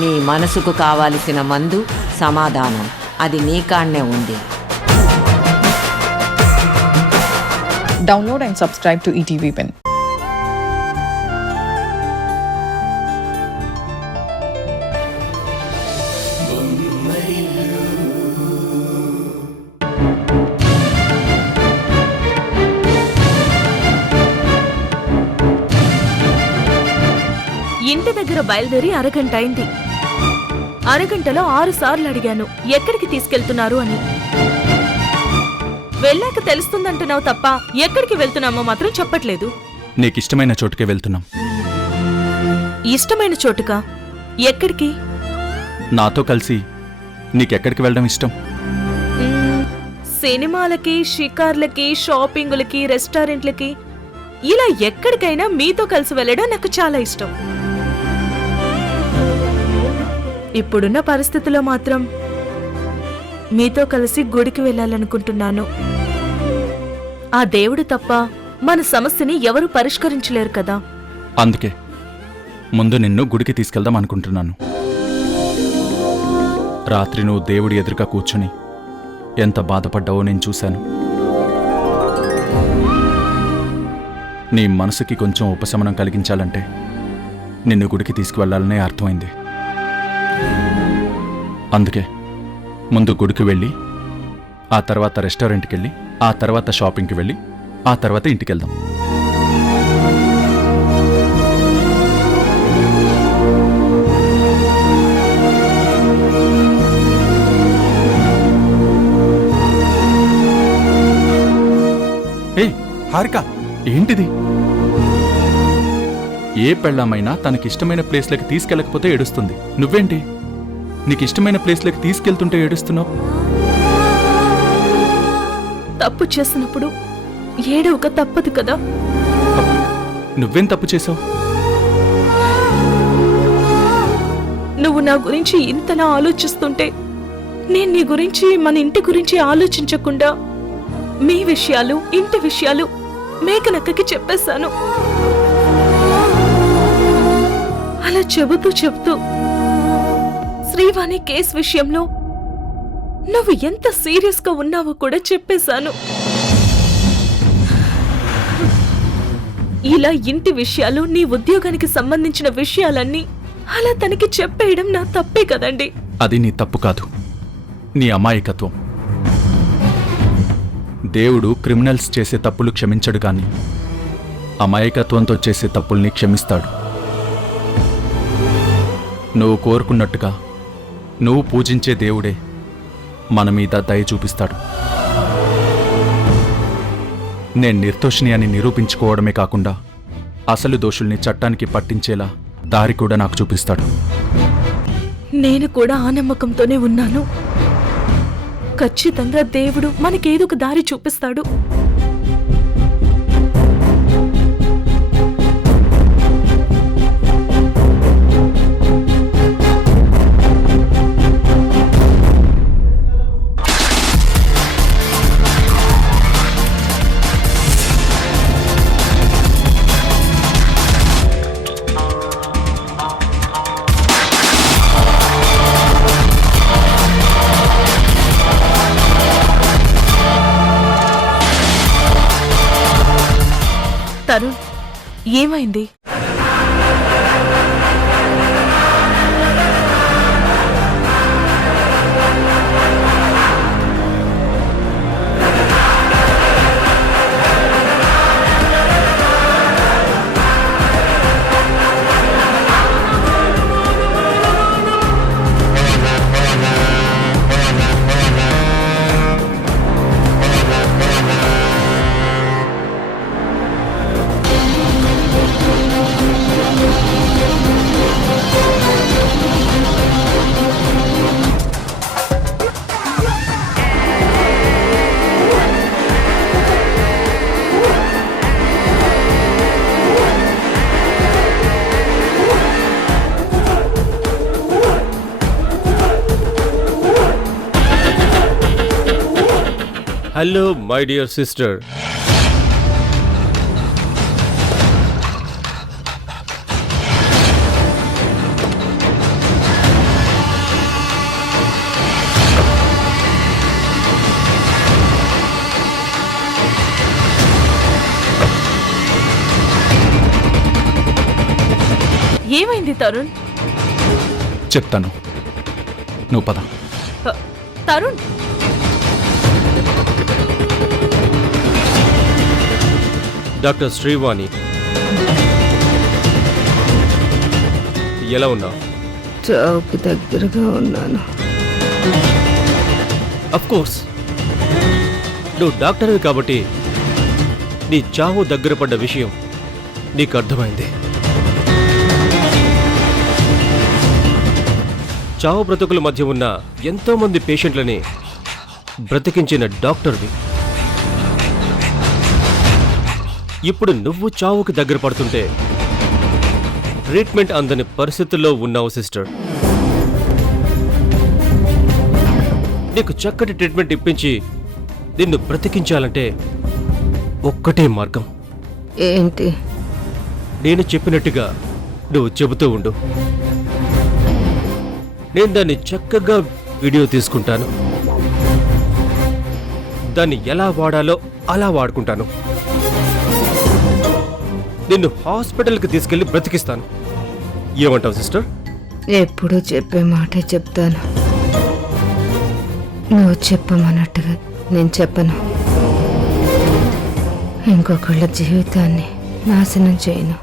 నీ మనసుకు కావలసిన మందు సమాధానం, అది నీ కాడనే ఉంది. Download and subscribe to ETV Pen. ఇంటి దగ్గర బయలుదేరి అరగంట అయింది. అరగంటలో 6 సార్లు అడిగాను ఎక్కడికి తీసుకెళ్తున్నారు అని. వెళ్ళాక తెలుస్తుందంటున్నావు తప్ప ఎక్కడికి వెళ్తున్నామో మాత్రం చెప్పట్లేదు. నీకిష్టమైన చోటుకే వెళ్తున్నాం. ఇష్టమైన చోటుకా? ఎక్కడికి? నాతో కలిసి నీకెక్కడికి వెళ్ళడం ఇష్టం? సినిమాలకి, షికార్లకి, షాపింగులకి, రెస్టారెంట్లకి, ఇలా ఎక్కడికైనా మీతో కలిసి వెళ్ళడం నాకు చాలా ఇష్టం. ఇప్పుడున్న పరిస్థితిలో మాత్రం మీతో కలిసి గుడికి వెళ్ళాలనుకుంటున్నాను. ఆ దేవుడు తప్ప మన సమస్యని ఎవరూ పరిష్కరించలేరు కదా. అందుకే ముందు నిన్ను గుడికి తీసుకెళ్దాం అనుకుంటున్నాను. రాత్రి నువ్వు దేవుడి ఎదురుగా కూర్చుని ఎంత బాధపడ్డావో నేను చూశాను. నీ మనసుకి కొంచెం ఉపశమనం కలిగించాలంటే నిన్ను గుడికి తీసుకువెళ్లాలనే అర్థమైంది. అందుకే ముందు గుడికి వెళ్ళి, ఆ తర్వాత రెస్టారెంట్కి వెళ్ళి, ఆ తర్వాత షాపింగ్కి వెళ్ళి, ఆ తర్వాత ఇంటికెళ్దాం. ఏ హారిక, ఏంటిది? ఏ పెళ్ళామైనా తనకిష్టమైన ప్లేస్లకి తీసుకెళ్ళకపోతే ఏడుస్తుంది. నువ్వేంటి నీకిష్టమైన ప్లేస్లకి తీసుకెళ్తుంటే ఏడుస్తున్నావు? తప్పు చేసినప్పుడు ఏడవక తప్పదు కదా. నువ్వేం తప్పు చేసావు? నువ్వు నా గురించి ఇంతలా ఆలోచిస్తుంటే నేను నీ గురించి, మన ఇంటి గురించి ఆలోచించకుండా మీ విషయాలు, ఇంటి విషయాలు మేకనక్కకి చెప్పేశాను. అలా చెబుతూ శ్రీవాణి కేసు విషయంలో నువ్వు ఎంత సీరియస్ గా ఉన్నావో కూడా చెప్పేశాను. ఇలా ఇంటి విషయాలు, నీ ఉద్యోగానికి సంబంధించిన విషయాలన్నీ అలా తనకి చెప్పేయడం నా తప్పే కదండి. అది నీ తప్పు కాదు, నీ అమాయకత్వం. దేవుడు క్రిమినల్స్ చేసే తప్పులు క్షమించడు కానీ అమాయకత్వంతో చేసే తప్పుల్ని క్షమిస్తాడు. నువ్వు కోరుకున్నట్టుగా నువ్వు పూజించే దేవుడే మన మీద దయ చూపిస్తాడు. నేను నిర్దోషిని అని నిరూపించుకోవడమే కాకుండా అసలు దోషుల్ని చట్టానికి పట్టించేలా దారి కూడా నాకు చూపిస్తాడు. నేను కూడా ఆ నమ్మకంతోనే ఉన్నాను. ఖచ్చితంగా దేవుడు మనకేదో ఒక దారి చూపిస్తాడు. తరుణ్, ఏమైంది? Hello, my dear sister. Tarun చెప్తాను, నువ్వు పద. తరుణ్ డాక్టర్ శ్రీవాణి, ఎలా ఉన్నావు? చావుకి దగ్గరగా ఉన్నాను. అఫ్ కోర్స్, నువ్వు డాక్టర్వి కాబట్టి నీ చావు దగ్గర పడ్డ విషయం నీకు అర్థమైంది. చావు బ్రతుకుల మధ్య ఉన్న ఎంతో మంది పేషెంట్లని బ్రతికించిన డాక్టర్వి. ఇప్పుడు నువ్వు చావుకి దగ్గర పడుతుంటే ట్రీట్మెంట్ అందని పరిస్థితుల్లో ఉన్నావు సిస్టర్. నీకు చక్కటి ట్రీట్మెంట్ ఇప్పించి నిన్ను బ్రతికించాలంటే ఒక్కటే మార్గం. ఏంటి? నేను చెప్పినట్టుగా నువ్వు చెబుతూ ఉండు. నేను దాన్ని చక్కగా వీడియో తీసుకుంటాను, దాన్ని ఎలా వాడాలో అలా వాడుకుంటాను. నిన్ను హాస్పిటల్కి తీసుకెళ్లి బ్రతికిస్తాను. ఏమంటావు సిస్టర్? ఎప్పుడూ చెప్పే మాటే చెప్తాను. నువ్వు చెప్పమన్నట్టుగా నేను చెప్పను. ఇంకొకళ్ళ జీవితాన్ని నాశనం చేయను.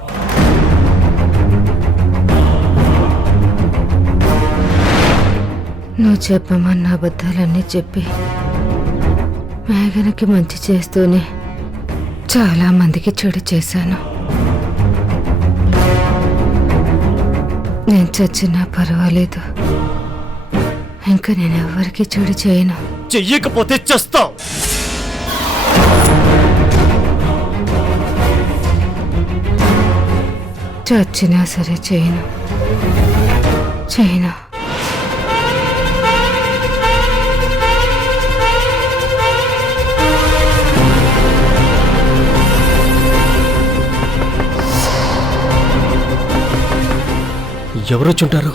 నువ్వు చెప్పమన్న అబద్ధాలన్నీ చెప్పి మేఘనకి మంచి చేస్తూనే చాలా మందికి చెడు చేశాను. నేను చచ్చినా పర్వాలేదు, ఇంకా నేను ఎవరికి చెడు చేయను. చెయ్యకపోతే చస్తావు. చచ్చినా సరే చేయను. ఎవరొచ్చుంటారు?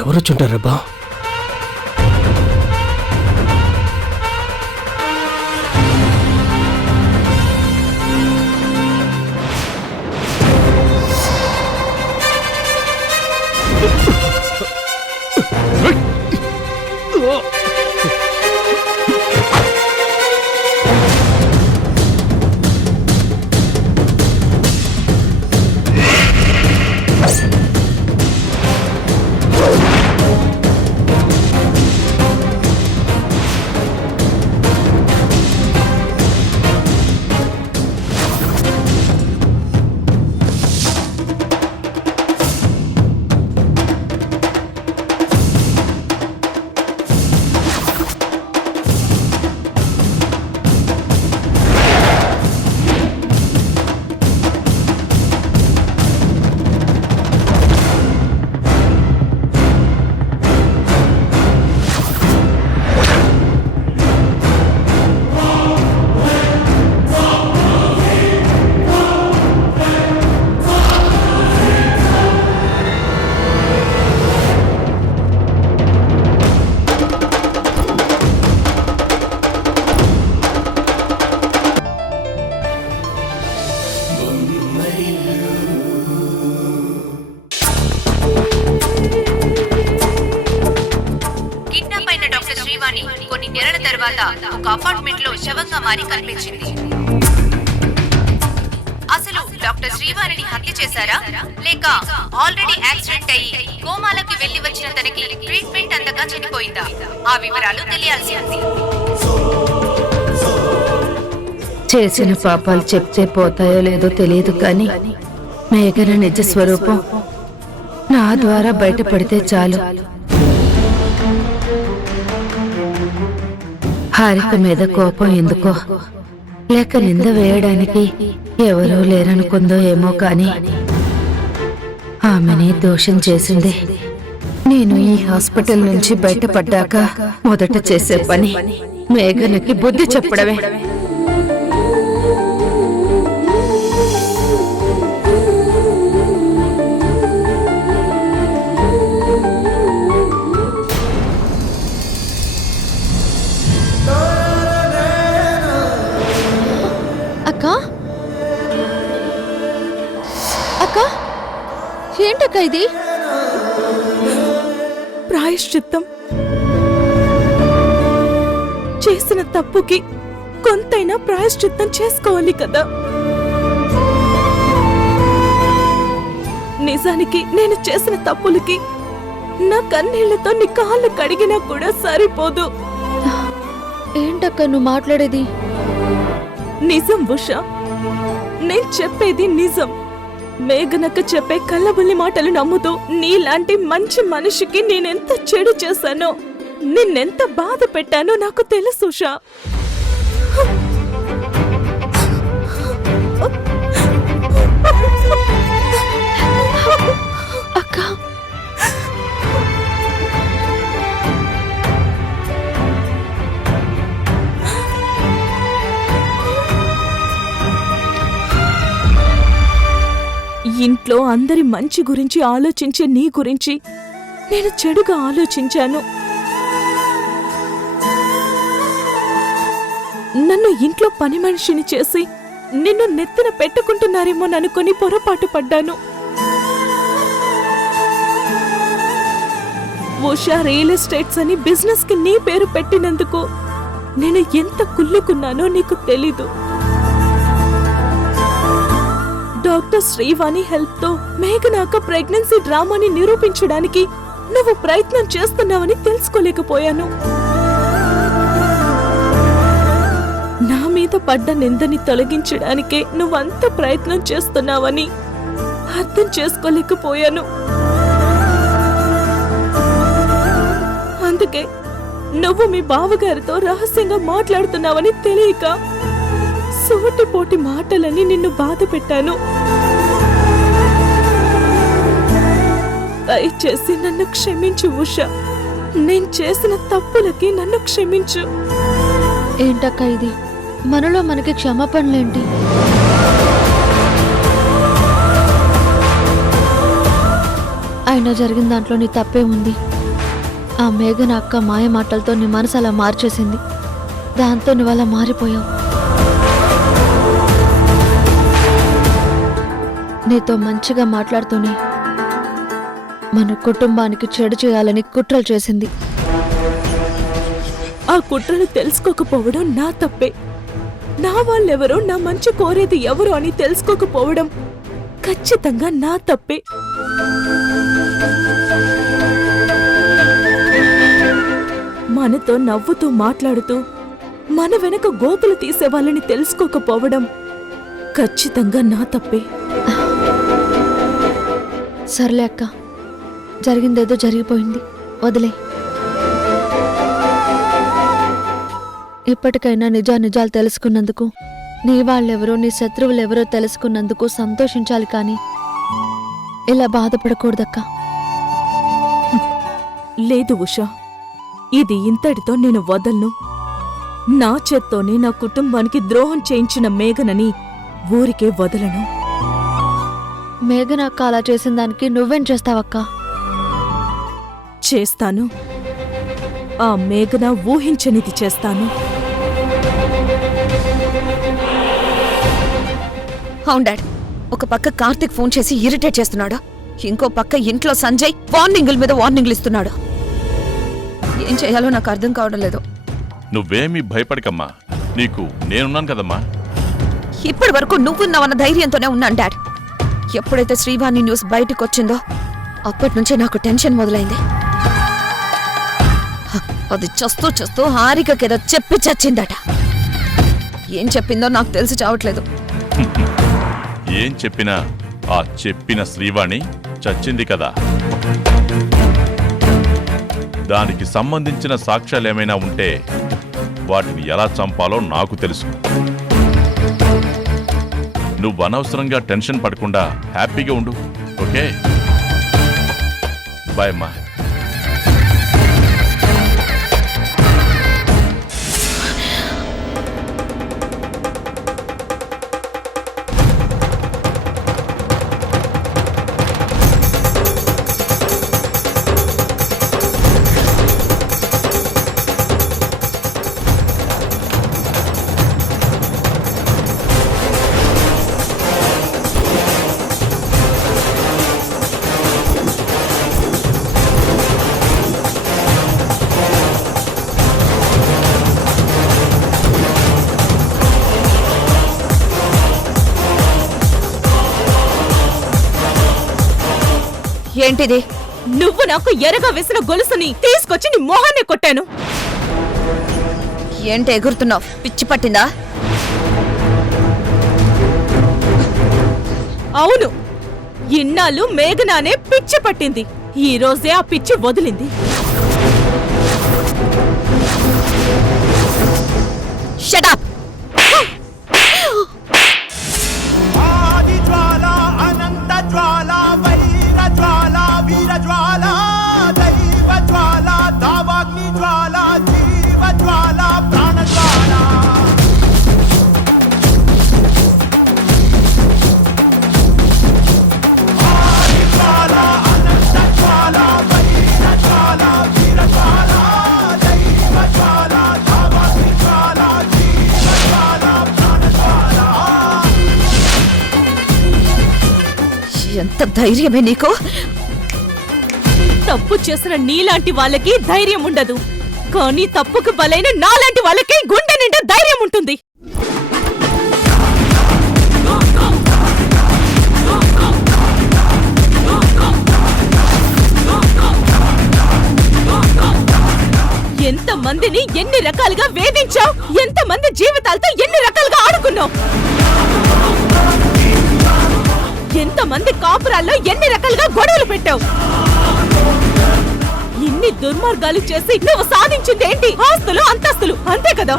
ఎవరొచ్చుంటారబ్బా? కొన్ని నెలల తర్వాత ఒక అపార్ట్మెంట్ లో శవంగా మారి కనిపించింది. అసలు డాక్టర్ శ్రీవాణిని హత్య చేశారా లేక ఆల్రెడీ యాక్సిడెంట్ అయ్యి కోమాలోకి వెళ్లి వచ్చిన తనకి ట్రీట్మెంట్ అందక చనిపోయిందా? ఆ వివరాలు తెలియాల్సి ఉంది. చేసిన పాపాలు చెప్తే పోతాయో లేదో తెలియదు, కానీ మేఘన నిజ స్వరూపం నా ద్వారా బయటపడితే చాలు. హారిక మీద కోపం ఎందుకో, లేక నింద వేయడానికి ఎవరూ లేరనుకుందో ఏమో, కానీ ఆమెని దోషం చేసింది. నేను ఈ హాస్పిటల్ నుంచి బయటపడ్డాక మొదట చేసే పని మేఘనకి బుద్ధి చెప్పడమే. ఇది? ప్రాయశ్చిత్తం. చేసిన తప్పుకి కొంతైనా ప్రాయశ్చిత్తం చేసుకోవాలి కదా. నిజానికి నేను చేసిన తప్పులకి నా కన్నీళ్లతో నీ కాళ్ళు కడిగినా కూడా సరిపోదు. ఏంటక్క నువ్వు మాట్లాడేది? నిజం ఉషా, నేను చెప్పేది నిజం. మేఘనక్క చెప్పే కళ్ళబుల్లి మాటలు నమ్ముతూ నీలాంటి మంచి మనిషికి నేనెంత చెడు చేశానో, నిన్నెంత బాధ పెట్టానో నాకు తెలుసు ఉషా. అక్క ఇంట్లో అందరి మంచి గురించి ఆలోచించే నీ గురించి నేను చెడుగా ఆలోచించాను. నన్ను ఇంట్లో పని మనిషిని చేసి నిన్ను నెత్తిన పెట్టుకుంటున్నారేమోననుకొని పొరపాటు పడ్డాను. ఉషా రియల్ ఎస్టేట్స్ అని బిజినెస్ కి నీ పేరు పెట్టినందుకు నేను ఎంత కుళ్ళుకున్నానో నీకు తెలీదు. డాక్టర్ శ్రీవాణి హెల్ప్ తో మేఘనాక ప్రెగ్నెన్సీ డ్రామాని నిరూపించడానికి నువ్వు ప్రయత్నం చేస్తున్నావని తెలుసుకోలేకపోయాను. నా మీద పడ్డ నిందని తొలగించడానికే నువ్వంత ప్రయత్నం చేస్తున్నావని అర్థం చేసుకోలేకపోయాను. అందుకే నువ్వు మీ బావగారితో రహస్యంగా మాట్లాడుతున్నావని తెలియక సూటిపోటి మాటలని నిన్ను బాధ పెట్టాను. దయచేసి నన్ను క్షమించు ఉషా. నేను చేసిన తప్పులకి నన్ను క్షమించు. ఏంటక్క ఇది? మనలో మనకి క్షమాపణలేంటి? అయినా జరిగిన దాంట్లో నీ తప్పే ఉంది. ఆ మేఘన అక్క మాయ మాటలతో నీ మనసు అలా మార్చేసింది. దాంతో నువ్వు అలా మారిపోయావు. నీతో మంచిగా మాట్లాడుతూనే మన కుటుంబానికి చెడు చేయాలని కుట్రలు చేసింది. ఆ కుట్రను తెలుసుకోకపోవడం నా తప్పే. నా వాళ్ళెవరో, నా మంచి కోరేది ఎవరు అని తెలుసుకోకపోవడం ఖచ్చితంగా నా తప్పే. మనతో నవ్వుతూ మాట్లాడుతూ మన వెనక గోతులు తీసే వాళ్ళని తెలుసుకోకపోవడం ఖచ్చితంగా నా తప్పే. సర్లే అక్క, జరిగిందేదో జరిగిపోయింది, వదిలే. ఇప్పటికైనా నిజాలు తెలుసుకున్నందుకు, నీ వాళ్ళెవరో నీ శత్రువులెవరో తెలుసుకున్నందుకు సంతోషించాలి, కానీ ఇలా బాధపడకూడదక్క. లేదు ఉషా, ఇది ఇంతటితో నేను వదలను. నా చేత్తోనే నా కుటుంబానికి ద్రోహం చేయించిన మేఘనని ఊరికే వదలను. మేఘన అక్క అలా చేసిన దానికి నువ్వేం చేస్తావక్క? చేస్తాను. ఆ మేఘన ఊహించనిది చేస్తాను. అవును డాడ్, ఒక పక్క కార్తిక్ ఫోన్ చేసి ఇరిటేట్ చేస్తున్నాడు, ఇంకో పక్క ఇంట్లో సంజయ్ వార్నింగుల మీద వార్నింగ్లు ఇస్తున్నాడు. ఏం చేయాలో నాకు అర్థం కావడం లేదు. నువ్వేమీ భయపడకమ్మా, నీకు నేనున్నాను కదమ్మా. ఇప్పటి వరకు నువ్వున్నావన్న ధైర్యంతోనే ఉన్నాను డాడ్. ఎప్పుడైతే శ్రీవాణి న్యూస్ బయటకు వచ్చిందో అప్పటి నుంచే నాకు టెన్షన్ మొదలైంది. అది చస్తూ చస్తూ హారికకేదో చెప్పి చచ్చిందట. ఏం చెప్పిందో నాకు తెలిసి చావట్లేదు. ఏం చెప్పినా ఆ చెప్పిన శ్రీవాణి చచ్చింది కదా. దానికి సంబంధించిన సాక్ష్యాలేమైనా ఉంటే వాటిని ఎలా చంపాలో నాకు తెలుసు. నువ్వు అనవసరంగా టెన్షన్ పడకుండా హ్యాపీగా ఉండు, ఓకే? బాయ్ అమ్మా. ఏంటిది? నువ్వు నాకు ఎరగా వేసిన గొలుసుని తీసుకొచ్చి నీ మొహాన్ని కొట్టాను. ఏంటి ఎగురుతున్నావు? పిచ్చి పట్టిందా? అవును, ఇన్నాళ్ళు మేఘనానే పిచ్చి పట్టింది. ఈ రోజే ఆ పిచ్చి వదిలింది. Shut up! ఆది జ్వాల అనంత జ్వాల వైర జ్వాల వీర జ్వాల దైవ జ్వాల దావాగ్ని జ్వాల జీవ జ్వాల ప్రాణ జ్వాల ఆది జ్వాల అనంత జ్వాల వైర జ్వాల వీర జ్వాల దైవ జ్వాల దావాగ్ని జ్వాల జీవ జ్వాల ప్రాణ జ్వాల. ఎంత ధైర్యమే నీకు? తప్పు చేసిన నీలాంటి వాళ్ళకి ధైర్యం ఉండదు, కానీ తప్పుకు బలైన నాలాంటి వాళ్ళకి గుండె నిండా ధైర్యం ఉంటుంది. ఎంతమందిని ఎన్ని రకాలుగా వేధించావు, ఎంతమంది జీవితాలతో ఎన్ని రకాలుగా ఆడుకున్నావు, ఎంతమంది కాపురాల్లో ఎన్ని రకాలుగా గొడవలు పెట్టావు. ఇన్ని దుర్మార్గాలు చేసి నువ్వు సాధించింది ఏంటి? ఆస్తులు, అంతస్తులు, అంతే కదా.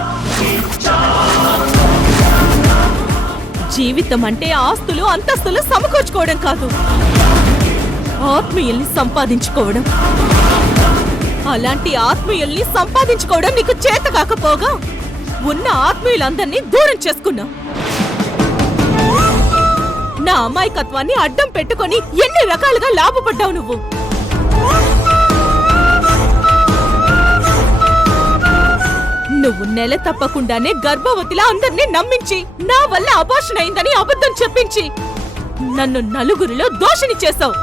జీవితం అంటే ఆస్తులు, అంతస్తులు సమకూర్చుకోవడం కాదు, ఆత్మీయుల్ని సంపాదించుకోవడం. అలాంటి ఆత్మీయుల్ని సంపాదించుకోవడం నీకు చేత కాకపోగా ఉన్న ఆత్మీయులందరినీ దూరం చేసుకున్నావు. నా అమాయకత్వాన్ని అడ్డం పెట్టుకొని ఎన్ని రకాలుగా లాభపడ్డావు నువ్వు. నువ్వు నెల తప్పకుండానే గర్భవతిలా అందరినీ నమ్మించి నా వల్ల అబార్షన్ అయిందని అబద్ధం చెప్పించి నన్ను నలుగురిలో దోషిని చేశావు.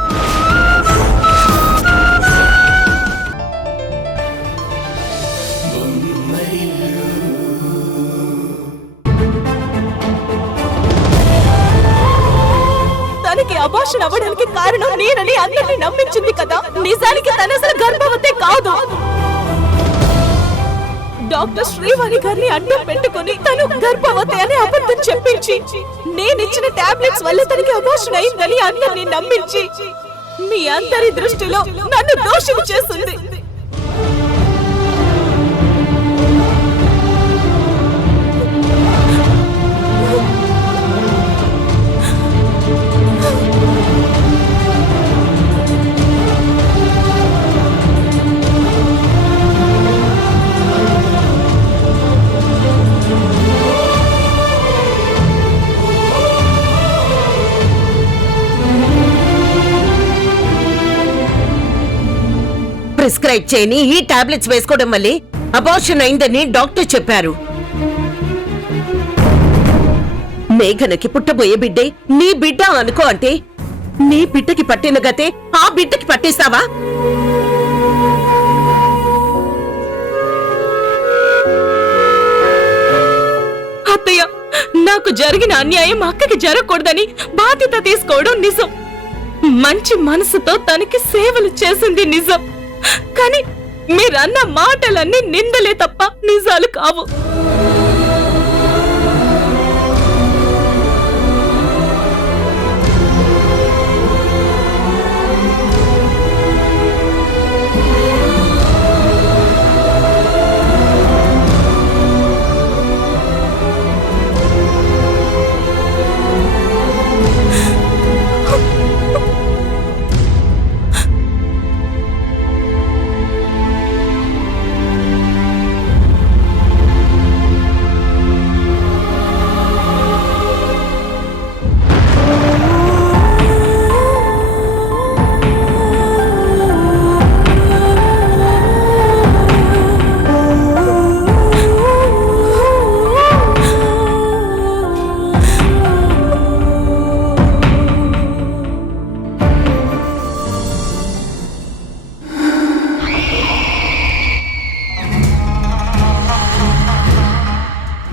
తనకి అబార్షన్ అవ్వడానికి కారణం నేనని అందరినీ నమ్మించింది కదా. నిజానికి తన అసలు గర్భవతే కాదు. డాక్టర్ శ్రీవాణి గారిని అడ్డం పెట్టుకుని తను గర్భవతి అని అబద్ధం చెప్పించి నేనిచ్చిన టాబ్లెట్స్ వల్ల తనకి అబార్షన్ అయిందని అందరినీ నమ్మించి మీ అందరి దృష్టిలో నన్ను దోషిని చేస్తుంది. ప్రిస్క్రైబ్ చేయని ఈ టాబ్లెట్స్ వేసుకోవడం వల్లే అబార్షన్ అయిందని డాక్టర్ చెప్పారు. మేఘనకి పుట్టబోయే బిడ్డే నీ బిడ్డ అనుకో అంటే నీ బిడ్డకి పట్టిన గతే ఆ బిడ్డకి పట్టేస్తావా? అత్తయ్య, నాకు జరిగిన అన్యాయం అక్కకి జరగకూడదని బాధ్యత తీసుకోవడం నిజం. మంచి మనసుతో తనకి సేవలు చేసింది నిజం. కానీ మీరన్న మాటలన్నీ నిందలే తప్ప నిజాలు కావు.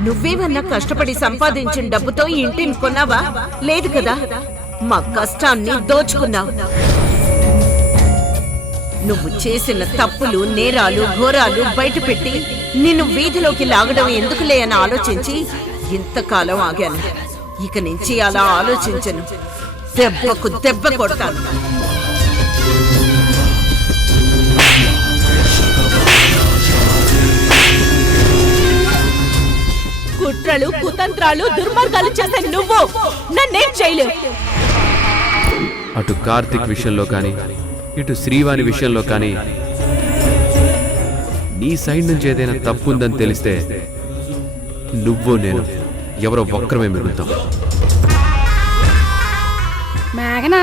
నువ్వేమన్నా కష్టపడి సంపాదించిన డబ్బుతో ఈ ఇంటిని కొన్నావా? లేదు కదా. మా కష్టాన్ని దోచుకున్నావు. నువ్వు చేసిన తప్పులు, నేరాలు, ఘోరాలు బయటపెట్టి నిన్ను వీధిలోకి లాగడం ఎందుకులే అని ఆలోచించి ఇంతకాలం ఆగాను. ఇక నుంచి అలా ఆలోచించను. దెబ్బకు దెబ్బ కొడతాను. కుట్రలు, కుతంత్రాలు, దుర్మార్గాలు చేసే నువ్వు నన్నేం చేయలేవు. అటు కార్తిక్ విషయంలో కానీ ఇటు శ్రీవాణి విషయంలో కానీ నీ సైడ్ నుంచి ఏదైనా తప్పు ఉందని తెలిస్తే నువ్వు నేను ఎవరో ఒక్కరమే మిగులుతాం. మేఘనా,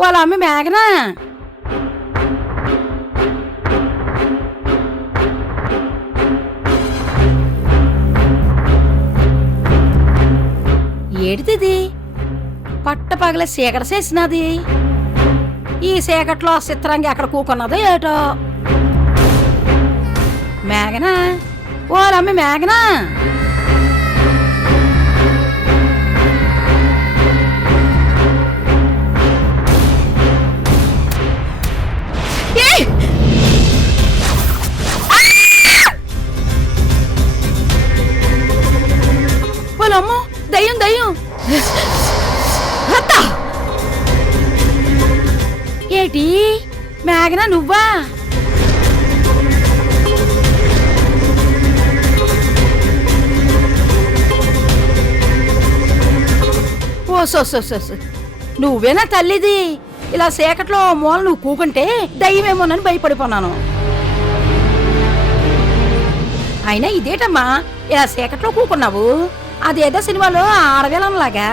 వాళ్ళ అమ్మ మేఘనా, ఏడిది పట్ట పగల చీకట చేసినది. ఈ చీకట్లో చిత్రంగా ఎక్కడ కూకున్నదో ఏటో. మేఘనా, వాళ్ళమ్మ మేఘనా, వాళ్ళమ్మ దయ్యం దయ్యం. ఏటి మేఘనా నువ్వా? ఓ సో నువ్వేనా తల్లిది? ఇలా చీకట్లో మూల నువ్వు కూకుంటే దయ్యమేమోనని భయపడిపోన్నాను. అయినా ఇదేటమ్మా ఇలా చీకట్లో కూకున్నావు? అదేదో సినిమాలో ఆడవిలంలాగా.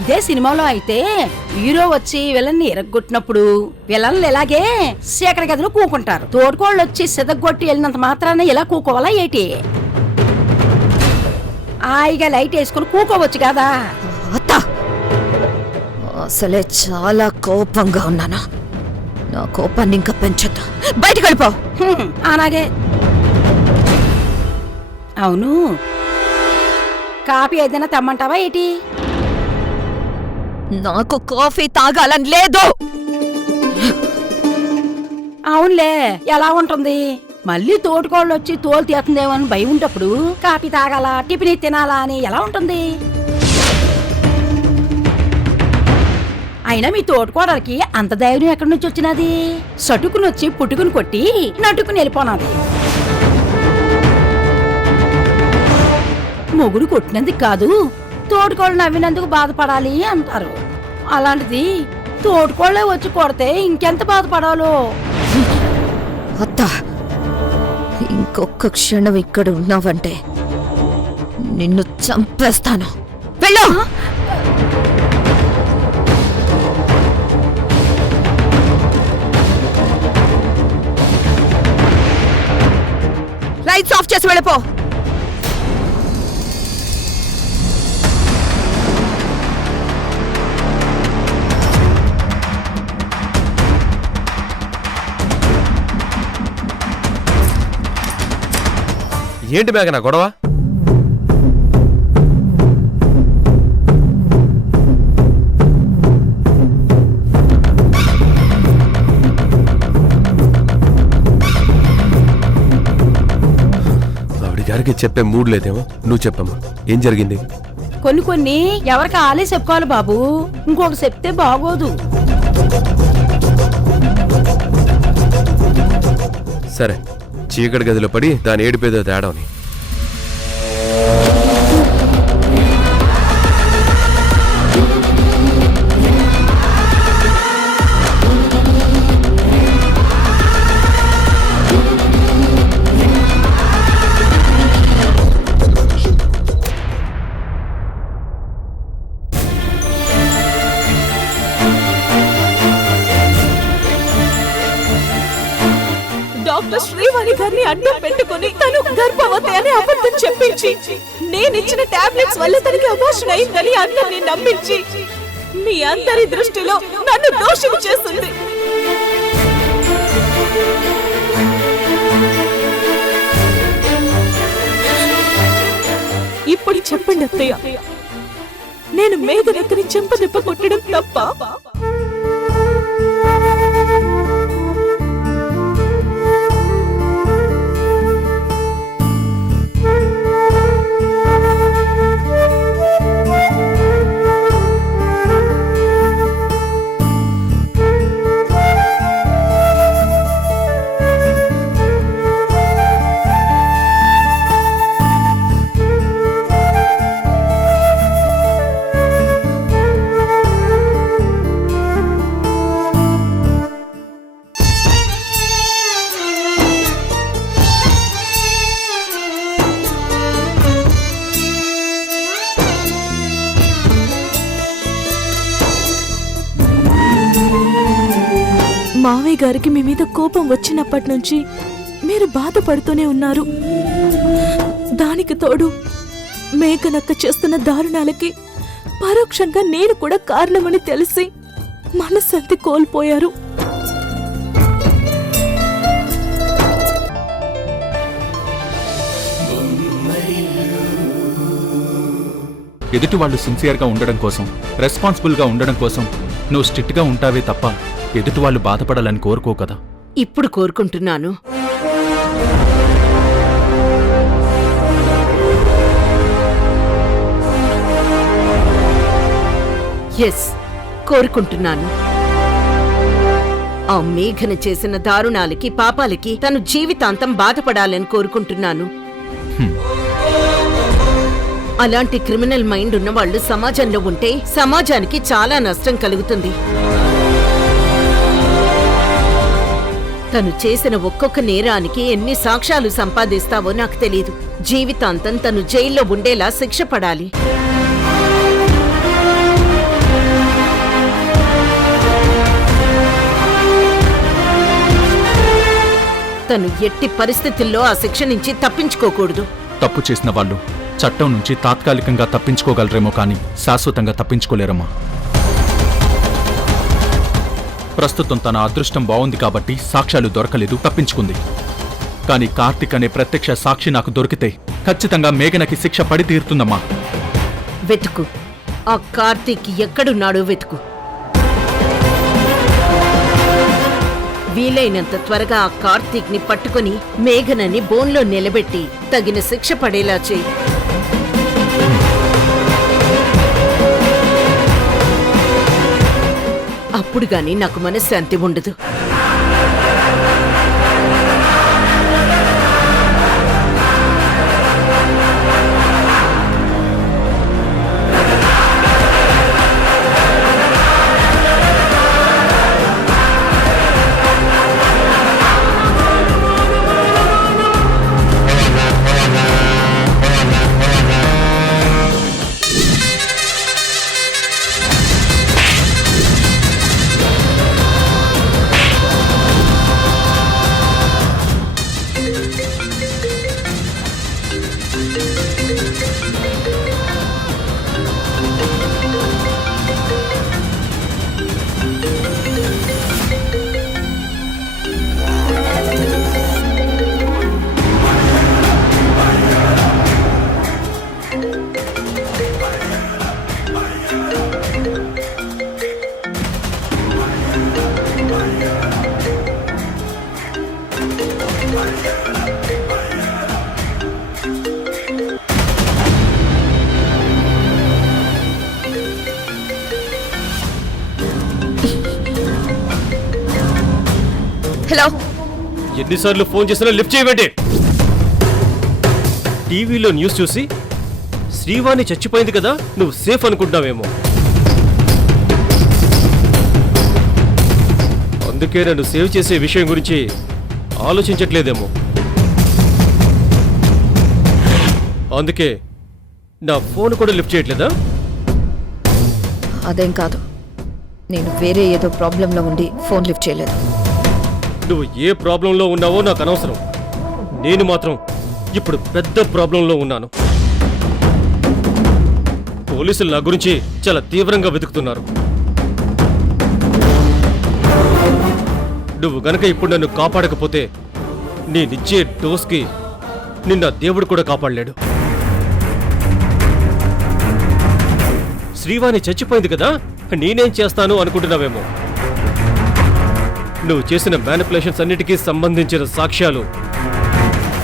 ఇదే సినిమాలో అయితే హీరో వచ్చి విలన్ని ఎరగొట్టినప్పుడు విలన్లు ఇలాగే చీకటి గదిలో కూకుంటారు. తోడుకోళ్ళు వచ్చి సిదగొట్టి వెళ్ళినంత మాత్రాన ఇలా కూకోవాలా ఏటి? హాయిగా లైట్ వేసుకుని కూకోవచ్చు కదా. అసలే చాలా కోపంగా ఉన్నాను. నా కోపాన్ని ఇంకా పెంచొద్దు. బయటకు వెళ్ళిపో. అలాగే. అవును, కాఫీ ఏదైనా తెమ్మంటావా ఏటి? నాకు కాఫీ తాగాలని లేదు. అవునులే, ఎలా ఉంటుంది? మళ్ళీ తోటికోళ్ళు వచ్చి తోలు తీస్తుందేమో అని భయం ఉంటప్పుడు కాఫీ తాగాలా, టిఫిన్ తినాలా అని ఎలా ఉంటుంది? అయినా మీ తోటికోడలకి అంత ధైర్యం ఎక్కడి నుంచి వచ్చినది? సటుకుని వచ్చి పుట్టుకుని కొట్టి నటుకుని వెళ్ళిపోనాది. మొగుడు కొట్టినందుకు కాదు, తోటికోళ్ళు నవ్వినందుకు బాధపడాలి అంటారు. అలాంటిది తోటికోళ్ళే వచ్చి కొడితే ఇంకెంత బాధపడాలో. అత్త, ఇంకొక క్షణం ఇక్కడ ఉన్నావంటే నిన్ను చంపేస్తాను. వెళ్ళు. లైట్స్ ఆఫ్ చేసి వెళ్ళిపో. ఏంటి మేఘనా గొడవ? ఆవిడ గారికి చెప్పే మూడ్ లేదేమో. నువ్వు చెప్పమ్మా, ఏం జరిగింది? కొన్ని ఎవరికి ఆలే చెప్పుకోవాలి బాబు, ఇంకొక చెప్తే బాగోదు. సరే, చీకటి గదిలో పడి దాని ఏడిపేదో తేడాని. డాక్టర్ శ్రీవాణి గారిని అడ్డం పెట్టుకుని తను గర్భవతి అని అబద్ధం చెప్పించి నేనిచ్చిన టాబ్లెట్స్ వల్ల తనకి అబార్షన్ అయిందని అందరినీ నమ్మించి మీ అందరి దృష్టిలో నన్ను దోషిని చేస్తుంది. ఇప్పుడు చెప్పండి అత్తయ్య, నేను మేఘనక్కని చెంపదెబ్బ కొట్టడం తప్ప? గారికి మీ మీద కోపం వచ్చినప్పటి నుంచి మీరు బాధపడుతూనే ఉన్నారు. దానికి తోడు మేఘనక్క చేస్తున్న దారుణాలకి పరోక్షంగా నేను కూడా కారణమని తెలిసి మనశ్శాంతి కోల్పోయారు. ఎదుటి వాళ్ళు సిన్సియర్గా ఉండడం కోసం, రెస్పాన్సిబుల్గా ఉండడం కోసం నువ్వు స్ట్రిక్ట్గా ఉంటావే తప్ప ఎదుటి వాళ్ళు బాధపడాలని కోరుకో కదా. ఇప్పుడు కోరుకుంటున్నాను. ఎస్, కోరుకుంటున్నాను. ఆ మేఘన చేసిన దారుణాలకి, పాపాలకి తను జీవితాంతం బాధపడాలని కోరుకుంటున్నాను. అలాంటి క్రిమినల్ మైండ్ ఉన్న వాళ్ళు సమాజంలో ఉంటే సమాజానికి చాలా నష్టం కలుగుతుంది. తను చేసిన ఒక్కొక్క నేరానికి ఎన్ని సాక్ష్యాలు సంపాదిస్తావో నాకు తెలీదు. జీవితాంతం తను జైల్లో ఉండేలా శిక్ష పడాలి. తను ఎట్టి పరిస్థితుల్లో ఆ శిక్ష నుంచి తప్పించుకోకూడదు. తప్పు చేసిన వాళ్ళు చట్టం నుంచి తాత్కాలికంగా తప్పించుకోగలరేమో కానీ శాశ్వతంగా తప్పించుకోలేరమ్మా. ప్రస్తుతం తన అదృష్టం బాగుంది కాబట్టి సాక్ష్యాలు దొరకలేదు, తప్పించుకుంది. కానీ కార్తిక్ అనే ప్రత్యక్ష సాక్షి నాకు దొరికితే ఖచ్చితంగా మేఘనకి శిక్ష పడి తీరుతుందమ్మా. వెతుకు, ఆ కార్తీక్ ఎక్కడున్నాడో వెతుకు. వీలైనంత త్వరగా ఆ కార్తీక్ ని పట్టుకుని మేఘనని బోన్లో నిలబెట్టి తగిన శిక్ష పడేలా చేయి. అప్పుడు గాని నాకు మనశ్శాంతి ఉండదు. హలో, ఎన్నిసార్లు ఫోన్ చేసినా లిఫ్ట్ చేయబెట్టి. టీవీలో న్యూస్ చూసి శ్రీవాణి చచ్చిపోయింది కదా, నువ్వు సేఫ్ అనుకుంటావేమో. అందుకే నన్ను సేవ్ చేసే విషయం గురించి ఆలోచించట్లేదేమో. అందుకే నా ఫోన్ కూడా లిఫ్ట్ చేయట్లేదా? అదేం కాదు, నేను వేరే ఏదో ప్రాబ్లంలో ఉండి ఫోన్ లిఫ్ట్ చేయలేదు. నువ్వు ఏ ప్రాబ్లంలో ఉన్నావో నాకు అనవసరం. నేను మాత్రం ఇప్పుడు పెద్ద ప్రాబ్లంలో ఉన్నాను. పోలీసులు నా గురించి చాలా తీవ్రంగా వెతుకుతున్నారు. నువ్వు గనక ఇప్పుడు నన్ను కాపాడకపోతే నేనిచ్చే డోస్కి నిన్న దేవుడు కూడా కాపాడలేడు. శ్రీవాణి చచ్చిపోయింది కదా, నేనేం చేస్తాను అనుకుంటున్నావేమో. నువ్వు చేసిన మ్యానిపులేషన్స్ అన్నిటికీ సంబంధించిన సాక్ష్యాలు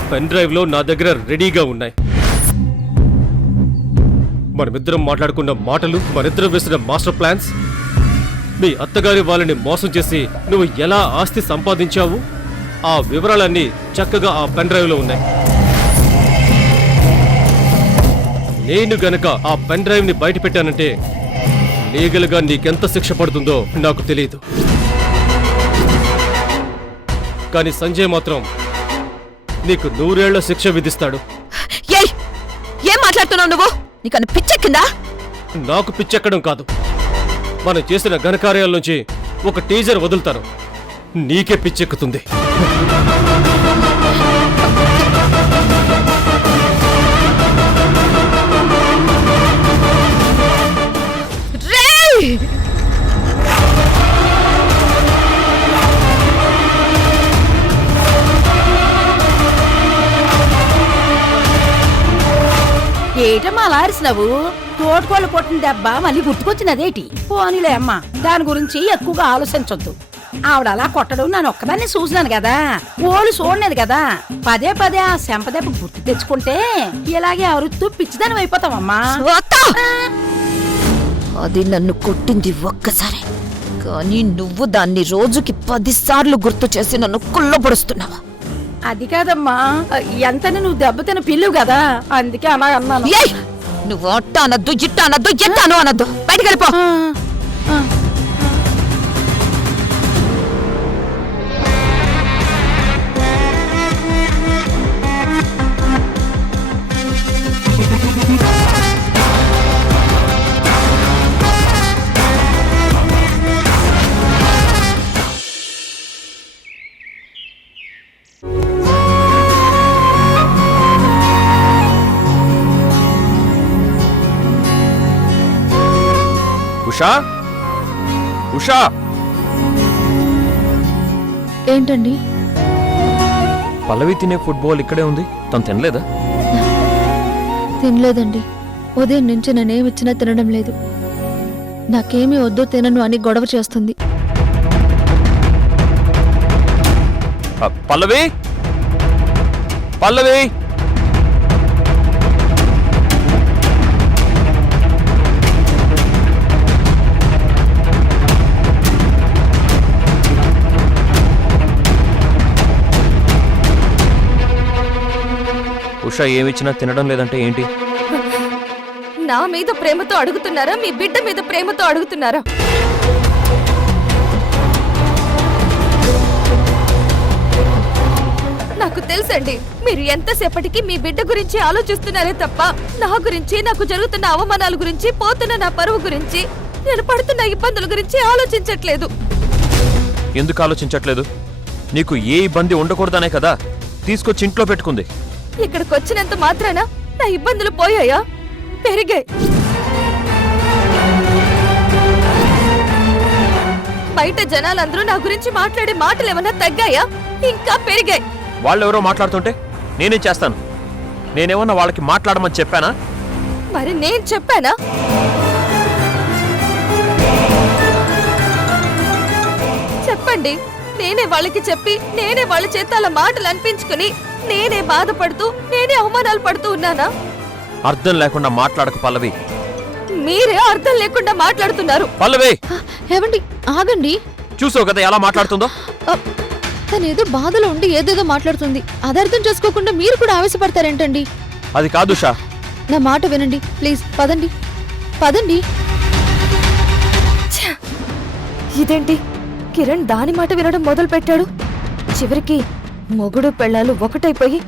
పెన్ డ్రైవ్లో నా దగ్గర రెడీగా ఉన్నాయి. మనమిద్దరం మాట్లాడుకున్న మాటలు, మనిద్దరం వేసిన మాస్టర్ ప్లాన్స్, మీ అత్తగారి వాళ్ళని మోసం చేసి నువ్వు ఎలా ఆస్తి సంపాదించావు, ఆ వివరాలన్నీ చక్కగా ఆ పెన్ డ్రైవ్లో ఉన్నాయి. నేను గనక ఆ పెన్ డ్రైవ్ని బయట పెట్టానంటే లీగల్గా నీకెంత శిక్ష పడుతుందో నాకు తెలియదు. కానీ సంజయ్ మాత్రం నీకు 100 ఏళ్ల శిక్ష విధిస్తాడు. ఏం మాట్లాడుతున్నావు నువ్వు? నీకన్నా పిచ్చెక్కిందా? నాకు పిచ్చెక్కడం కాదు, మనం చేసిన ఘనకార్యాల నుంచి ఒక టీజర్ వదులుతాను. నీకే పిచ్చెక్కుతుంది. రేయ్! ఏటమ్మా అలా అరిసినావు? తోటకోళ్ళు కొట్టిన దెబ్బ మళ్ళీ గుర్తుకొచ్చినదేటి? పోనీలే అమ్మా, దాని గురించి ఎక్కువగా ఆలోచించొద్దు. ఆవిడ అలా కొట్టడం నేను ఒక్కదాన్ని చూసినాను కదా, ఓళ్ళు చూడలేదు కదా. పదే పదే ఆ శంపదెబ్బ గుర్తు తెచ్చుకుంటే ఇలాగే అరుతూ పిచ్చిదాని అయిపోతావమ్మా. అది నన్ను కొట్టింది ఒక్కసారి, కానీ నువ్వు దాన్ని రోజుకి 10 సార్లు గుర్తు చేసి నన్ను కుళ్ళబడుస్తున్నావా? అది కాదమ్మా, ఎంతని నువ్వు దెబ్బతిన పిల్లువు కదా, అందుకే అలా అన్నాను. ఏయ్! నువ్వు అట్ట అనద్దు, ఇట్ట అనద్దు, ఎత్తాను అనద్దు. బయటికి వెళ్ళిపో. ఉషా, ఉషా, ఏంటండి? పల్లవి తినే ఫుట్బాల్ ఇక్కడే ఉంది, తను తినలేదా? తినలేదండి. ఉదయం నుంచి నేనేమిచ్చినా తినడం లేదు. నాకేమీ వద్దు, తినను అని గొడవ చేస్తుంది. పల్లవి, పల్లవి, ఉషా ఏమిచ్చినా తినడం లేదంటే ఏంటి? నా మీద ప్రేమతో అడుగుతున్నారా, మీ బిడ్డ మీద ప్రేమతో అడుగుతున్నారా? నాకు తెలుసండి, మీరు ఎంతసేపటికి మీ బిడ్డ గురించి ఆలోచిస్తున్నారే తప్ప నా గురించి, నాకు జరుగుతున్న అవమానాల గురించి, పోతున్న నా పరువు గురించి, నేను పడుతున్న ఇబ్బందుల గురించి ఆలోచించట్లేదు. ఎందుకు ఆలోచించట్లేదు? నీకు ఏ ఇబ్బంది ఉండకూడదనే కదా తీసుకొచ్చి ఇంట్లో పెట్టుకుంది. ఇక్కడికి వచ్చినంత మాత్రాన నా ఇబ్బందులు పోయాయా? పెరిగాయి. బయట జనాలందరూ నా గురించి మాట్లాడే మాటలు ఏమన్నా తగ్గాయా? ఇంకా పెరిగాయి. వాళ్ళెవరో మాట్లాడుతుంటే నేనేం చేస్తాను? నేనేమన్నా వాళ్ళకి మాట్లాడమని చెప్పానా? మరి నేను చెప్పానా? చెప్పండి. నేనే వాళ్ళకి చెప్పి, నేనే వాళ్ళ చేత అలా మాటలు అనిపించుకుని, నేనే బాధపడుతూ, నేనే అవమానాలు పడుతూ ఉన్నానా? అర్థం లేకుండా మాట్లాడకు పల్లవి. మీరే అర్థం లేకుండా మాట్లాడుతున్నారు. పల్లవి, ఏమండి ఆగండి. చూసావు కదా ఎలా మాట్లాడుతుందో? తనేదో బాధలో ఉండి ఏదేదో మాట్లాడుతుంది. అది అర్థం చేసుకోకుండా మీరు కూడా ఆవేశపడతారేంటండి? అది కాదు ఉషా. నా మాట వినండి ప్లీజ్. పదండి, పదండి. ఇదేంటి, కిరణ్ దాని మాట వినడం మొదలు పెట్టాడు. చివరికి మొగుడు పెళ్ళాలు ఒకటైపోయి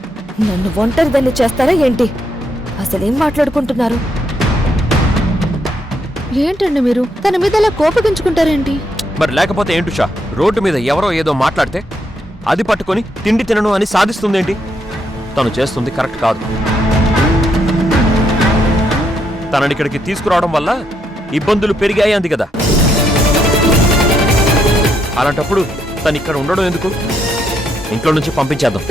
నన్ను ఒంటరిదాన్ని చేస్తారా ఏంటి? అసలేం మాట్లాడుకుంటున్నారు? ఏంటండి మీరు తన మీద అలా కోపగించుకుంటారేంటి? మరి లేకపోతే ఏంటుషా? రోడ్డు మీద ఎవరో ఏదో మాట్లాడితే అది పట్టుకొని తిండి తినను అని సాధిస్తుందేంటి? తను చేస్తుంది కరెక్ట్ కాదు. తనని ఇక్కడికి తీసుకురావడం వల్ల ఇబ్బందులు పెరిగాయి అంది కదా. అలాంటప్పుడు తను ఇక్కడ ఉండడం ఎందుకు? ఇంట్లో నుంచి పంపించేద్దాం.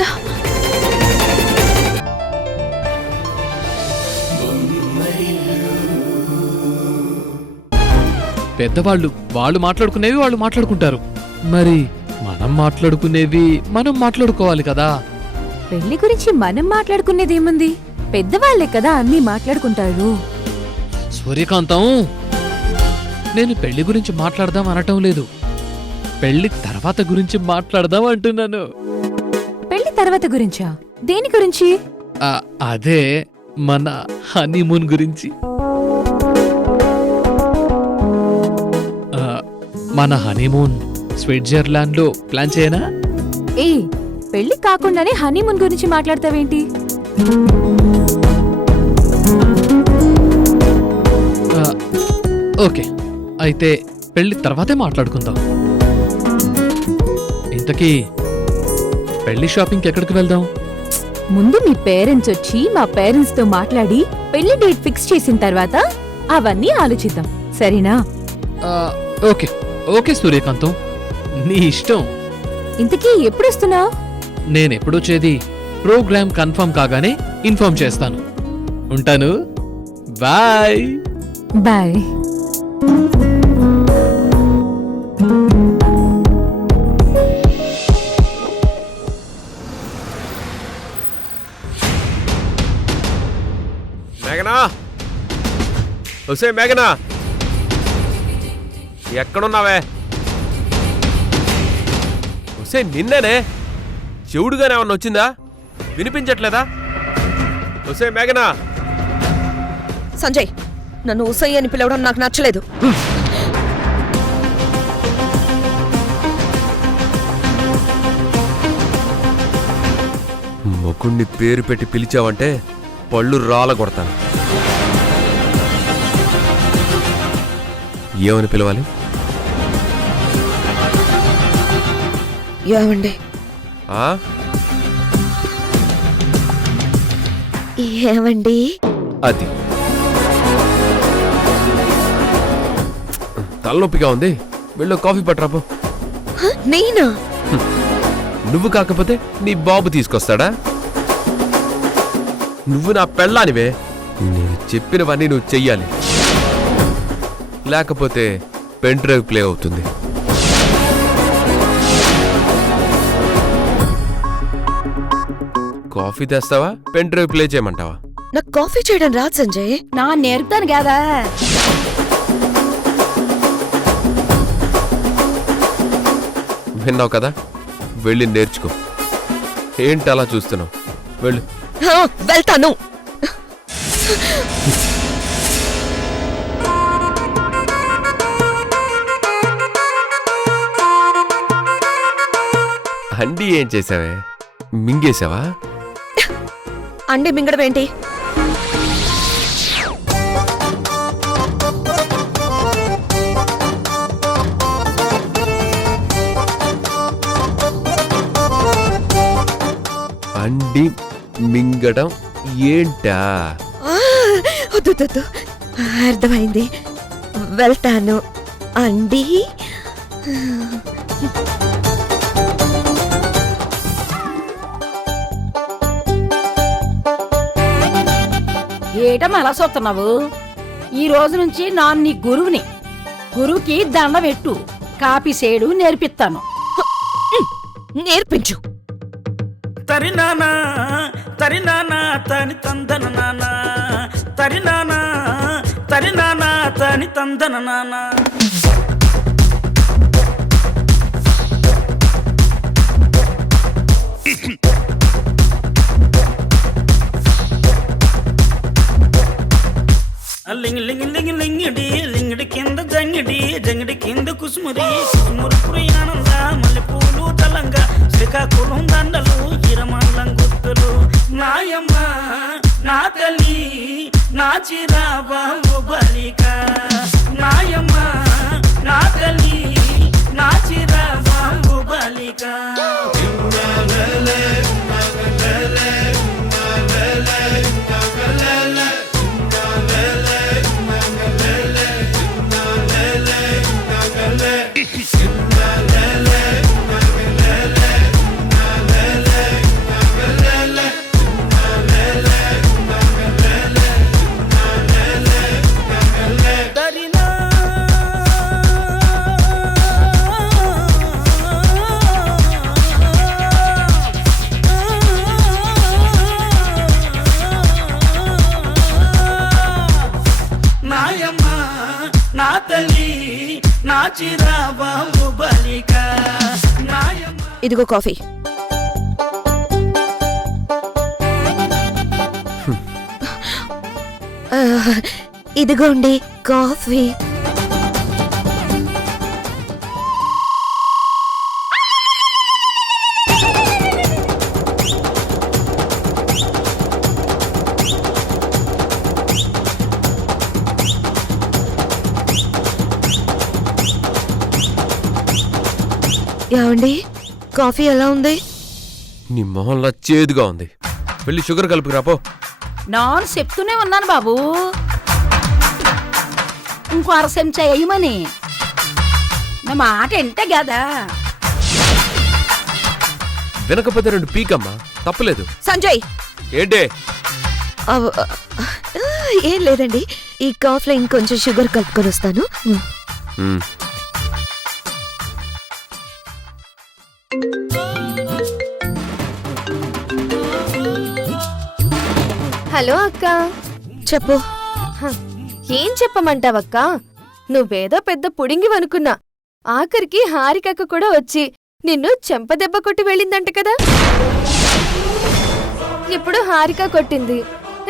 పెద్దవాళ్ళు వాళ్ళు మాట్లాడుకునేవి వాళ్ళు మాట్లాడుకుంటారు. మరి మనం మాట్లాడుకునేవి మనం మాట్లాడుకోవాలి కదా. పెళ్లి గురించి మనం మాట్లాడుకునేది ఏముంది? పెద్దవాళ్లే కదా అన్నీ మాట్లాడుకుంటారు. సూర్యకాంతం, నేను పెళ్లి గురించి మాట్లాడదాం అనటం లేదు, పెళ్లి తర్వాత గురించి మాట్లాడదాం అంటున్నాను. పెళ్లి తర్వాత గురించా? దేని గురించి? అదే మన హనీమూన్ గురించి. మన హనీమూన్ స్విట్జర్లాండ్ లో ప్లాన్ చేయనా? ఏ పెళ్లి కాకుండానే హనీమూన్ గురించి మాట్లాడతావేంటి? ఓకే, అయితే పెళ్లి తర్వాతే మాట్లాడుకుందాం. ఇంతకీ పెళ్లి షాపింగ్కి ఎక్కడికి వెళ్దాం? ముందు మీ పేరెంట్స్ వచ్చి మా పేరెంట్స్ తో మాట్లాడి పెళ్లి డేట్ ఫిక్స్ చేసిన తర్వాత అవన్నీ ఆలోచిద్దాం, సరేనా? ఓకే ఓకే సూర్యకాంతం, నీ ఇష్టం. ఇంతకీ ఎప్పుడు వస్తున్నావు? నేనెప్పుడొచ్చేది ప్రోగ్రామ్ కన్ఫర్మ్ కాగానే ఇన్ఫార్మ్ చేస్తాను. ఉంటాను, బాయ్. బాయ్. మేఘనా, వసే మేఘనా, ఎక్కడున్నావే? వసే నిన్నేనే. చెవుడుగానే ఏమన్నా వచ్చిందా? వినిపించట్లేదా? వసే మేఘనా. సంజయ్, నన్ను ఉసై అని పిలవడం నాకు నచ్చలేదు. ముకుణ్ణి పేరు పెట్టి పిలిచావంటే పళ్ళు రాల కొడతాను. ఏమని పిలవాలి? ఏమండి? ఏమండి? అది తలనొప్పిగా ఉంది, వెళ్ళు కాఫీ పట్టరాపో. నేనా? నువ్వు కాకపోతే నీ బాబు తీసుకొస్తాడా? నువ్వు నా పెళ్ళానివే, నేను చెప్పినవన్నీ నువ్వు చెయ్యాలి, లేకపోతే పెన్ డ్రైవ్ ప్లే అవుతుంది. కాఫీ తెస్తావా, పెన్ డ్రైవ్ ప్లే చేయమంటావా? నాకు కాఫీ చేయడం రాదు సంజయ్. నా నేర్పుతాను కదా. విన్నావు కదా, వెళ్ళి నేర్చుకో. ఏంటి అలా చూస్తున్నావు? వెళ్ళు. వెళ్తాను. అండి ఏం చేసావే? మింగేశావా? అండి మింగడం ఏంటి? అండి మింగడం ఏంటా? వద్దు, అర్థమైంది. వెళ్తాను. అండి ఏటమ్మా అలా చూస్తున్నావు? ఈ రోజు నుంచి నా నీ గురువుని. గురువుకి దండ పెట్టు, కాపీ సేడు నేర్పిస్తాను. నేర్పించు. తరినానా తరినానా తని తందన నానా, తరినానా తరినానా తని తందన నానా. లింగి లింగి లింగి లింగిడి లింగిడి కింద జంగిడి జంగిడి కింద కుసుమురి కుసుమురి పురియానంద మల్లెపూలు తలంగా శ్రీకాకుళం దండలు ఇరమండం గుర్తులు. నాయమ్మ నా తల్లి నా చిరాబాబు బలిక, నాయమ్మ నా తల్లి నా చిరాబాబు బలిక. ఇదిగో కాఫీ. ఇదిగోండి కాఫీ. ఏమండి కాఫీ ఎలా ఉంది? నీ మొహంలా చేదుగా ఉంది. వెళ్ళి షుగర్ కలుపుకురాపో. నాన్న చెప్తూనే ఉన్నాను బాబు, ఇంకో అర చెంచా వేయమని. నా మాట ఎంటే కదా. వినకపోతే 2 పీకమ్మా, తప్పలేదు. సంజయ్, ఏంటే? ఏం లేదండి, ఈ కాఫీలో ఇంకొంచెం షుగర్ కలుపుకొని వస్తాను. హలో అక్క. చెప్పు. ఏం చెప్పమంటావక్క? నువ్వేదో పెద్ద పుడింగివనుకున్నా, ఆఖరికి హారికక్క కూడా వచ్చి నిన్ను చెంపదెబ్బ కొట్టి వెళ్ళిందంట కదా. ఇప్పుడు హారిక కొట్టింది,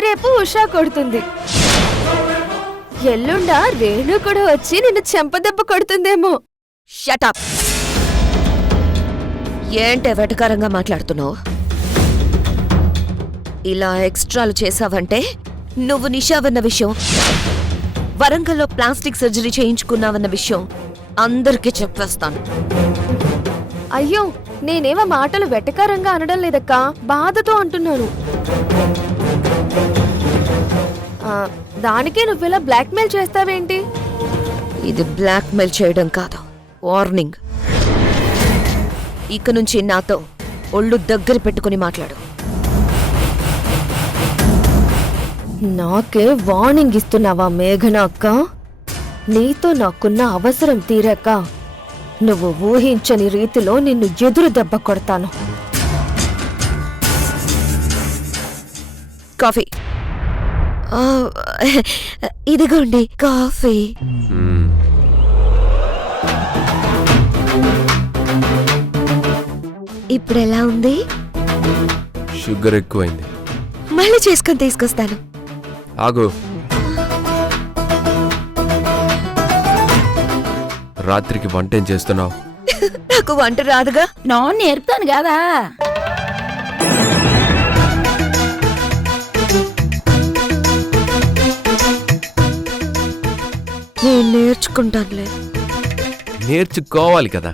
రేపు ఉషా కొడుతుంది, ఎల్లుండా రేణు కూడా వచ్చి నిన్ను చెంపదెబ్బ కొడుతుందేమో. షటప్! ఏంటే వెటకారంగా మాట్లాడుతున్నావు? ఇలా ఎక్స్ట్రాలు చేసావంటే నువ్వు నిషావన్న విషయం, వరంగల్లో ప్లాస్టిక్ సర్జరీ చేయించుకున్నావన్న విషయం అందరికీ చెప్పేస్తాను. అయ్యో, నేనేమో మాటలు వెటకారంగా అనడం లేదక్కా, బాధతో అంటున్నాను. దానికే నువ్విలా బ్లాక్మెయిల్ చేస్తావేంటి? ఇది బ్లాక్మెయిల్ చేయడం కాదు, వార్నింగ్. ఇక నుంచి నాతో ఒళ్ళు దగ్గర పెట్టుకుని మాట్లాడు. నాకే వార్నింగ్ ఇస్తున్నావా మేఘనా అక్క? నీతో నాకున్న అవసరం తీరాక నువ్వు ఊహించని రీతిలో నిన్ను ఎదురు దెబ్బ కొడతాను. కాఫీ ఇదిగోండి కాఫీ. ఇప్పుడెలా ఉంది? షుగర్ ఎక్కువైంది. మళ్ళీ చేసుకొని తీసుకొస్తాను. ఆగు. రాత్రికి వంట ఏం చేస్తున్నావు? నాకు వంట రాదుగా, నాన్న నేర్పుతాను కదా. నేను నేర్చుకుంటానులే. నేర్చుకోవాలి కదా.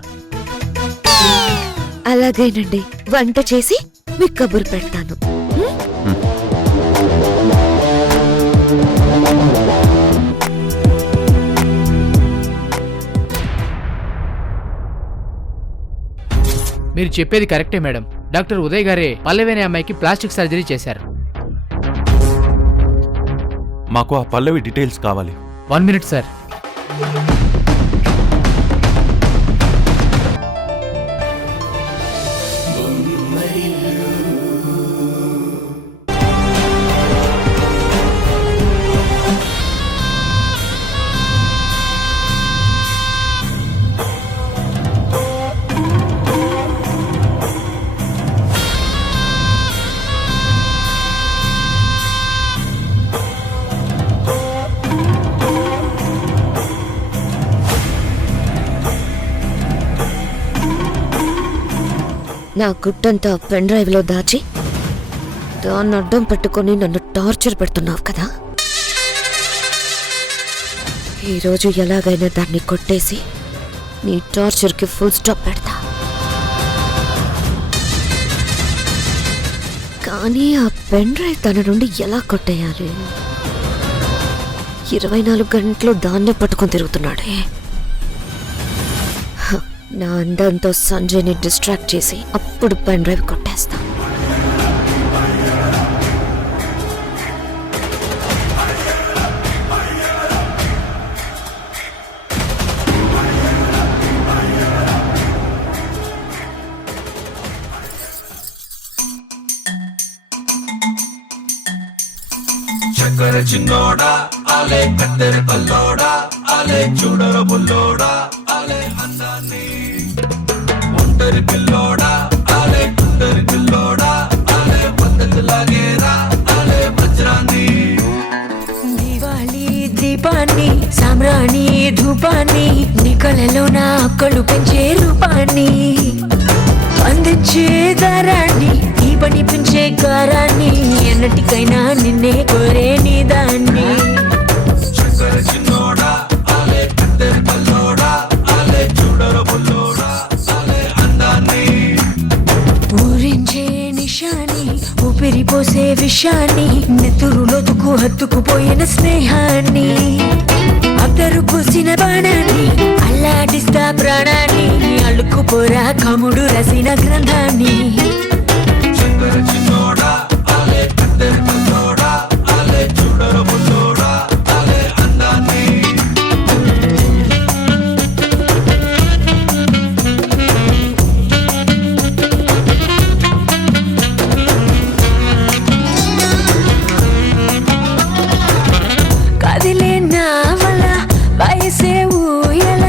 అలాగేనండి, వంట చేసి మీకు కబురు పెడతాను. మీరు చెప్పేది కరెక్టే మేడం. డాక్టర్ ఉదయ్ గారే పల్లవి అనే అమ్మాయికి ప్లాస్టిక్ సర్జరీ చేశారు. మాకు ఆ పల్లవి డీటెయిల్స్ కావాలి. 1 మినిట్ సార్. నా గుట్టంతా పెన్ డ్రైవ్ లో దాచి దాన్ని అడ్డం పెట్టుకుని నన్ను టార్చర్ పెడుతున్నావు కదా. ఈరోజు ఎలాగైనా దాన్ని కొట్టేసి నీ టార్చర్కి ఫుల్ స్టాప్ పెడతా. కానీ ఆ పెన్ డ్రైవ్ తన నుండి ఎలా కొట్టేయాలి? 24 గంటలు దాన్నే పట్టుకొని తిరుగుతున్నాడే. నా అందంతో సంజయ్ని డిస్ట్రాక్ట్ చేసి అప్పుడు పెన్ డ్రైవ్ కొట్టేస్తా. చక్కర చిన్నోడా ఆలే కత్తెర కల్లోడా ఆలే చూడర బుల్లోడా ఆలే అందాన్ని ఒంటరి పిల్లోడా ఆలే కుందరి పిల్లోడా ఆలే పద్ధతి లాగేరా ఆలే వజ్రాన్ని. దివాళీ దీపాన్ని సామ్రాణి ధూపాన్ని నీ కళలో నా కళ్ళు పెంచే రూపాన్ని అందించే దారాన్ని నీ పని పెంచే కారాన్ని ఎన్నటికైనా నిన్నే కోరే నీ దాన్ని. చక్కర చిన్నోడా ఆలే కత్తెర కల్లోడా ఆలే చూడర బుల్లోడా ఆలే అందాన్ని పోసే విషాన్ని నెత్తురులోతుకు హత్తుకుపోయిన స్నేహాన్ని అద్దరు పూసిన బాణాన్ని అల్లాడిస్తా ప్రాణాన్ని అల్లుకుపోరా కముడు రసిన గ్రంథాన్ని చక్కెర చిన్నోడా ఆలే కత్తెర కల్లోడా ఆలే చూడర బుల్లోడా ఆలే అందాన్ని కదిలే నావల వయసే ఊయల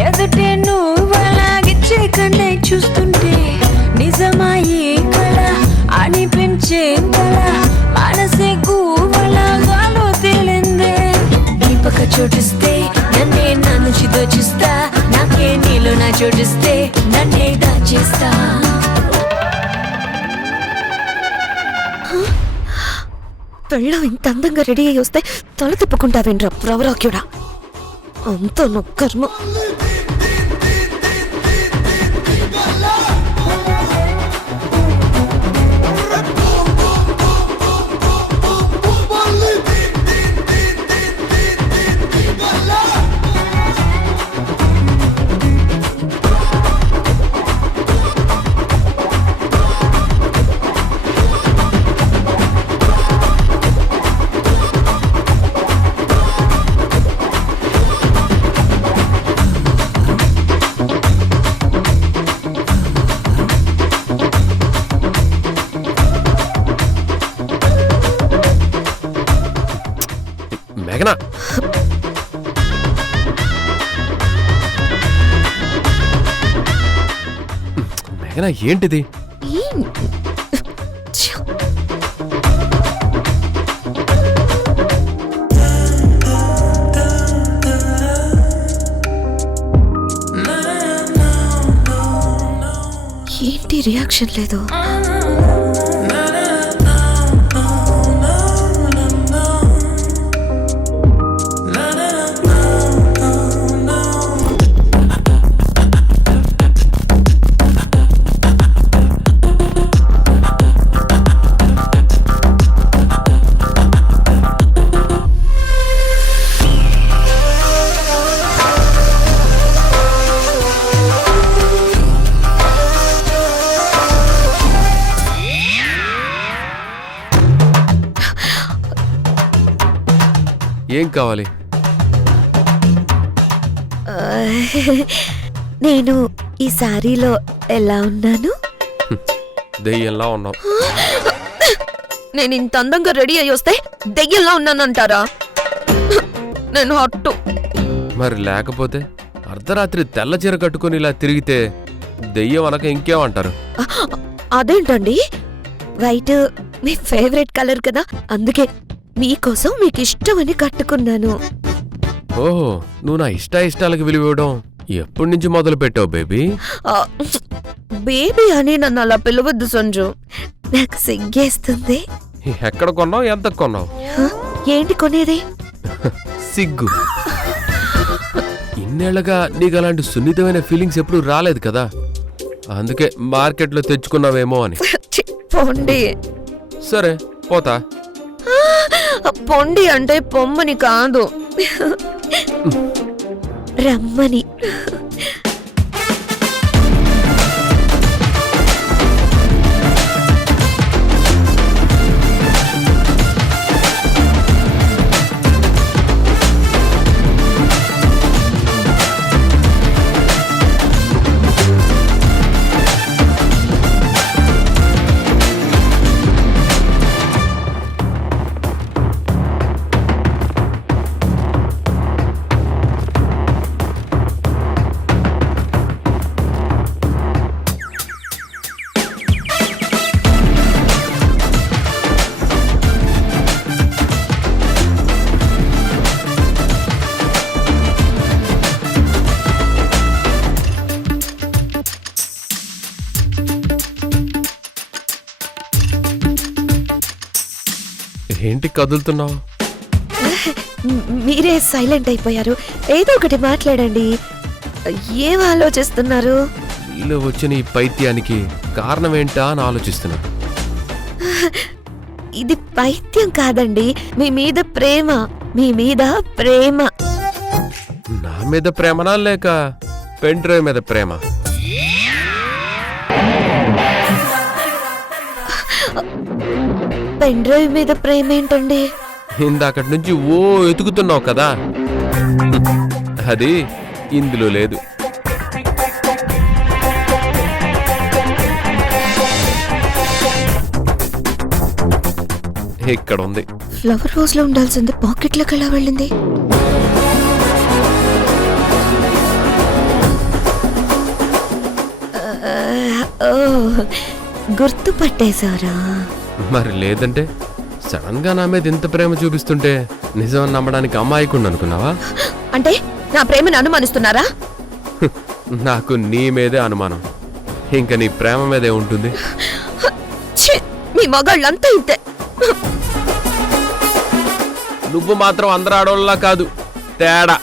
ఎదుటే నువ్వలాగిచ్చే కన్నే చూస్తుంటే నిజమాయే కళ అనిపించే కళ మనసే గువ్వలాగాలో తేలిందే దీపక చోటిస్తే నన్నే నా నుంచి దోచిస్తా నాకే నీలో నా చోటిస్తే నన్నే దాచేస్తా పెళ్ళం ఇంత అందంగా రెడీ అయ్యి వస్తే తల తిప్పుకుంటావేంట్రా ప్రవరాక్యుడా అంత నొక్కర్మ మేఘనా మేఘనా ఏంటిది ఏంటి రియాక్షన్ లేదు ఏం కావాలి నేను ఈ సారీలో ఎలా ఉన్నాను దెయ్యంలా ఉన్నావు నేను ఇంత అందంగా రెడీ అయ్యి వస్తే దెయ్యంలా ఉన్నానంటారా నేను హట్టు మరి లేకపోతే అర్ధరాత్రి తెల్ల చీర కట్టుకుని ఇలా తిరిగితే దెయ్యం అనక ఇంకేమంటారు అదేంటండి వైట్ మీ ఫేవరెట్ కలర్ కదా అందుకే మీకోసం మీకు ఇష్టమని కట్టుకున్నాను ఓహో నువ్వు నా ఇష్టాలకు విలువడం ఎప్పటి నుంచి మొదలు పెట్టావు బేబీ బేబీ అని నన్ను అలా పిలవద్దు సంజు నాకు సిగ్గేస్తుంది ఎక్కడ కొన్నావు ఎంత కొన్నావు ఏంటి కొనేది సిగ్గు ఇన్నేళ్లగా నీకు అలాంటి సున్నితమైన ఫీలింగ్స్ ఎప్పుడు రాలేదు కదా అందుకే మార్కెట్లో తెచ్చుకున్నావేమో అని పొండి సరే పోతా పొండి అంటే పొమ్మని కాదు రమ్మని ఏంటి కదులుతున్నావు మీరే సైలెంట్ అయిపోయారు ఏదో ఒకటి మాట్లాడండి ఏం ఆలోచిస్తున్నారు నీలో వచ్చిన ఈ పైత్యానికి కారణం ఏంటా అని ఆలోచిస్తున్నా ఇది పైత్యం కాదండి, మీ మీద ప్రేమ, మీ మీద ప్రేమ. నా మీద ప్రేమనా లేక పెన్ డ్రైవ్ మీద ప్రేమ? పెన్ డ్రైవ్ మీద ప్రేమ ఏంటండి? ఇందాకటి నుంచి ఓ ఎతుకుతున్నావు కదా, అది ఇందులో లేదు. ఇక్కడ ఉంది. ఫ్లవర్ హౌస్ లో ఉండాల్సింది పాకెట్లోకి ఎలా వెళ్ళింది? ఓ, గుర్తుపట్టేశారా? మరి లేదంటే సడన్ గా నా మీద ఇంత ప్రేమ చూపిస్తుంటే నిజం నమ్మడానికి అమ్మాయికుండా అనుకున్నావా? అంటే నా ప్రేమను అనుమానిస్తున్నారా? నాకు నీ మీదే అనుమానం, ఇంకా నీ ప్రేమ మీదే ఉంటుంది. మీ మగాళ్ళంతా ఇంతే. నువ్వు మాత్రం అందరు ఆడోళ్ళలా కాదు, తేడా.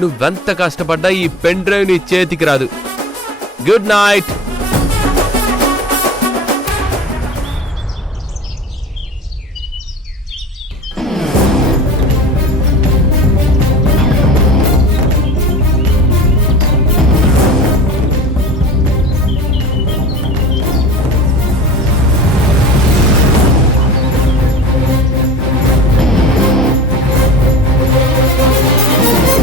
నువ్వెంత కష్టపడ్డా ఈ పెన్ డ్రైవ్ నీ చేతికి రాదు. Good night.